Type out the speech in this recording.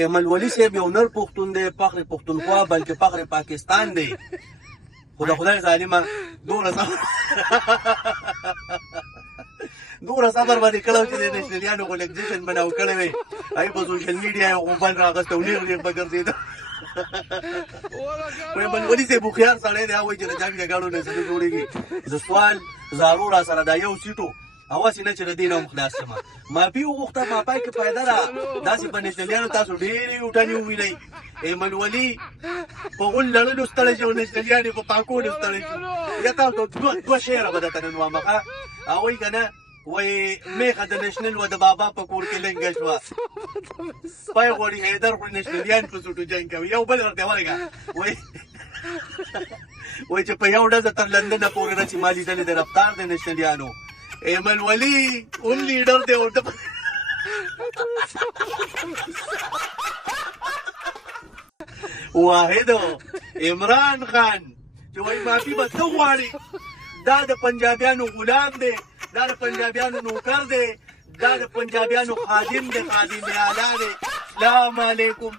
ایمل ولی صاحب یو نر پښتون دی، فخر پښتونخوا بلکې فخر پاکستان دی. خو د خدای ظالمه دومره صبر باندې کړی و چې د نیشنلیانو خو لږ جشن بناو کړی وی، هغې په سوشل میډیا یې غوبل راغسته او نیغ نیغ به ګرځېده. خو ایمل ولي صاحب هوښیار سړی دی، هغه وایي چې د جنګ د ګاڼو نه څه نه جوړېږي. زه سوال زارو را سره دا یو سیټو هوسې نه چې د دې نه هم خلاص شمه. معافي وغوښته، معافی کې فایده ده. داسې په نیشنلیانو تاسو ډېرې وټنې ووینئ. ایمل ولي په غول لړلو ستړی شي او نیشنلیانې په پاکولو ستړی شي. یا تاسو دوه شعره به درته نن وایم ښه. هغه وایي که نه، وایي میخه د نیشنل و د بابا په کور کې لنګه شوه، پای غواړي حیدر خو نیشنلیان په سوټو جنګ کوي. یو بل ورته ورکړه، وایي چې په یو ډزه تر لندنه پورې رسي ما لیدلې د رفتار د نیشنلیانو. ایمل ولي اون لیډر دی او واحد عمران خان چې وایي معافي به څه غواړي، دا د پنجابیانو غلام دی، دا د پنجابیانو نوکر دی، دا د پنجابیانو خادم دی، خادم اعلی دی. سلام علیکم.